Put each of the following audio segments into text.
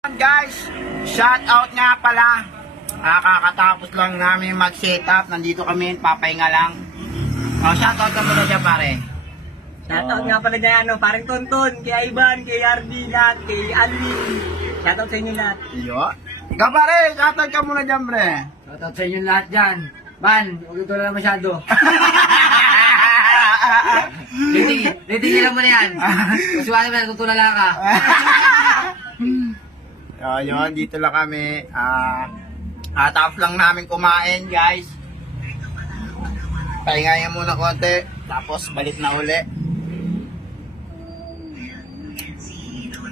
Guys, shout out nga pala. Kakatapos lang namin mag-setup. Nandito kami, papahinga lang. Shout out ka muna siya, pare. Shoutout nga pala dyan, parang Tonton, kay Ivan, kay RD lahat, kay Alvin. Shoutout sa inyo lahat. Iyo. Ikaw, pare, shout out ka muna dyan, pre. Shoutout sa inyo lahat dyan. Man, huwag ito lang masyado. Tigilan mo na yan. Kasi wala naman, tutulala ka. Yun, dito lang kami. Tapos lang namin kumain, guys. Pahingayin muna konti. Tapos balik na uli.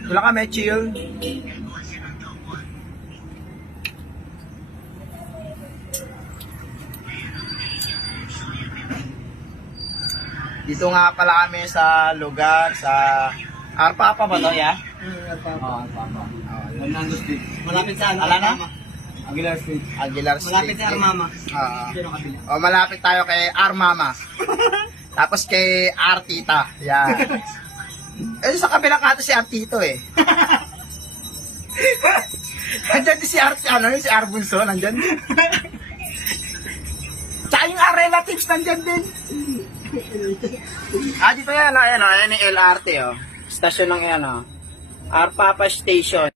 Dito lang kami, chill. Dito nga pala kami sa lugar, sa Arpapa ba to, ya? Arpapa. Fernando Street. Malapit sa ano? Alana? Aguilar Street. Aguilar Street. Malapit sa Armama. Malapit tayo kay Armama. Tapos kay Artita. Yan. Sa kabilang kato si Artito eh. Nandyan din si si Arbunso, nandyan. Tsaka yung relatives nandyan din. Dito yan, ayan yung LRT, oh. Stasyon ng yan, oh. Arpapa Station.